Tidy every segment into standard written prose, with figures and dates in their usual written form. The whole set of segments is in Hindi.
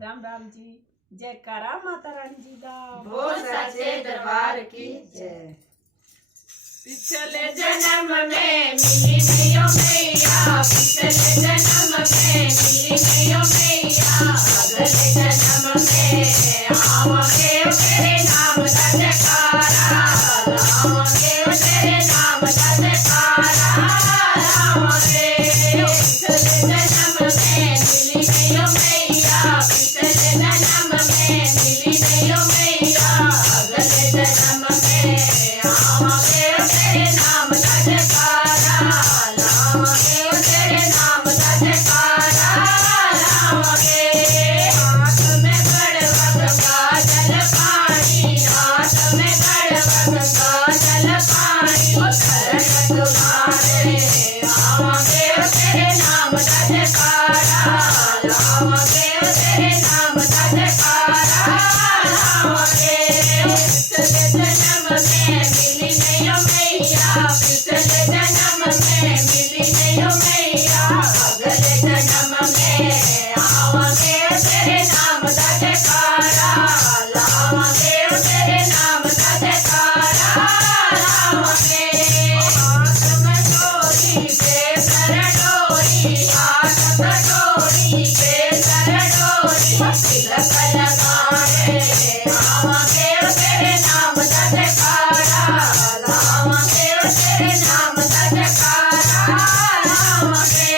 राम राम जी। जयकारा माता रानी जी दा। बोल सच्चे दरबार की जय। पिछले जन्म में मिली नहीं ओ मैया, पिछले जन्म में मिली नहीं ओ मैया, अगले जन्म में आवांगे तेरे नाम का जयकारा, लावांगे तेरे नाम का जयकारा, लावांगे। पिछले जन्म में मिली नहीं ओ मैया, पिछले जन्म में मिली नहीं ओ मैया, अगले जन्म में आवांगे तेरे नाम का जयकारा, लावांगे तेरे नाम का जयकारा, लावांगे। हाथ में गड़बड़ का जल पानी, हाथ में गड़बड़ का जल पानी, शरण तुम्हारे आवांगे तेरे नाम का जयकारा, लावांगे तेरे नाम का जयकारा, लावांगे। पिछले जन्म में मिली नहीं ओ मैया, पिछले जन्म में मिली नहीं ओ मैया, अगले जन्म में आवांगे तेरे नाम का जयकारा, लावांगे तेरे नाम का जयकारा, लावांगे। हाथ में डोरी पे सर डोरी, हाथ में डोरी पे सर डोरी, तिलक लगाने आवांगे तेरे नाम का जयकारा, लावांगे तेरे नाम का जयकारा, लावांगे।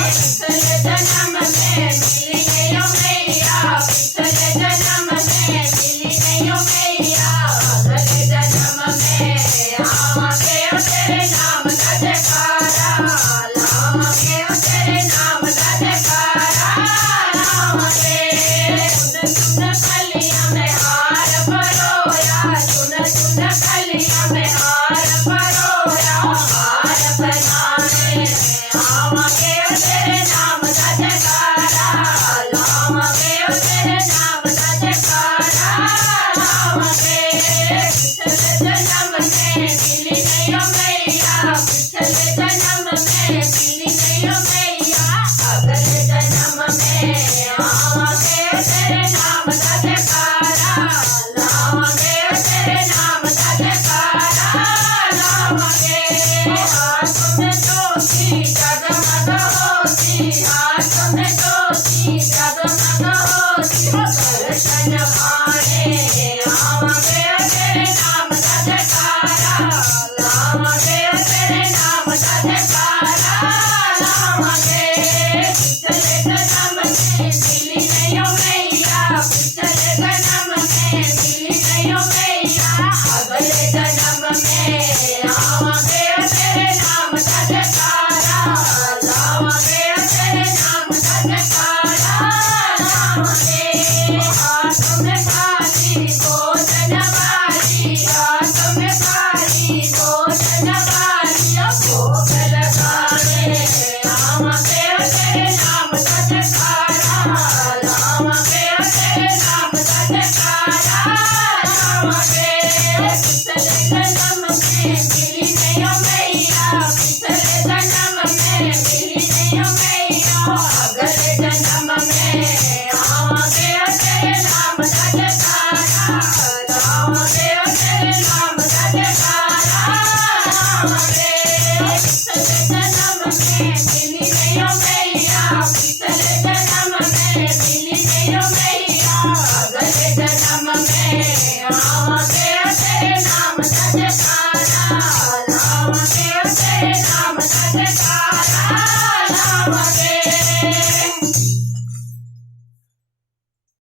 पिछले जन्म में मिली नहीं ओ मैया, पिछले जन्म में मिली नहीं ओ मैया, अगले जन्म में आवांगे तेरे नाम का जयकारा, लावांगे तेरे नाम का जयकारा, लावांगे। सुन सुन कलियां में हार परोया, सुन सुन कलियां में हार परोया, हार पहनाने आवांगे तेरे नाम का जयकारा, लावांगे तेरे नाम का जयकारा, लावांगे। पिछले जन्म में मिली नहीं ओ मैया, पिछले जन्म में मिली नहीं ओ मैया, अगले जन्म में आवांगे तेरे नाम का जयकारा, लावांगे तेरे नाम का जयकारा, लावांगे। हाथ में ज्योति जगमग होती, हाथ में ज्योति जगमग होती, दर्शन पाने आवांगे तेरे नाम का जयकारा, लावांगे तेरे नाम का जयकारा, लावांगे। पिछले जन्म में मिली नहीं ओ मैया, पिछले जन्म में मिली नहीं ओ मैया, अगले जन्म में आवांगे तेरे नाम का जयकारा, लावांगे तेरे नाम का जयकारा, लावांगे। हाथ में थाली भोजन वाली, हाथ में थाली भोजन वाली, भोग लगाने आवांगे तेरे नाम का जयकारा, लावांगे तेरे नाम का जयकारा, लावांगे। पिछले जन्म में मिली नहीं ओ मैया, पिछले जन्म में मिली नहीं ओ मैया, अगले जन्म में आवांगे तेरे नाम का जयकारा, लावांगे तेरे नाम का जयकारा, लावांगे। पिछले जन्म में मिली नहीं ओ मैया, पिछले जन्म में मिली नहीं ओ मैया, अगले जन्म में आवांगे तेरे नाम का जयकारा, लावांगे तेरे नाम का जयकारा, लावांगे।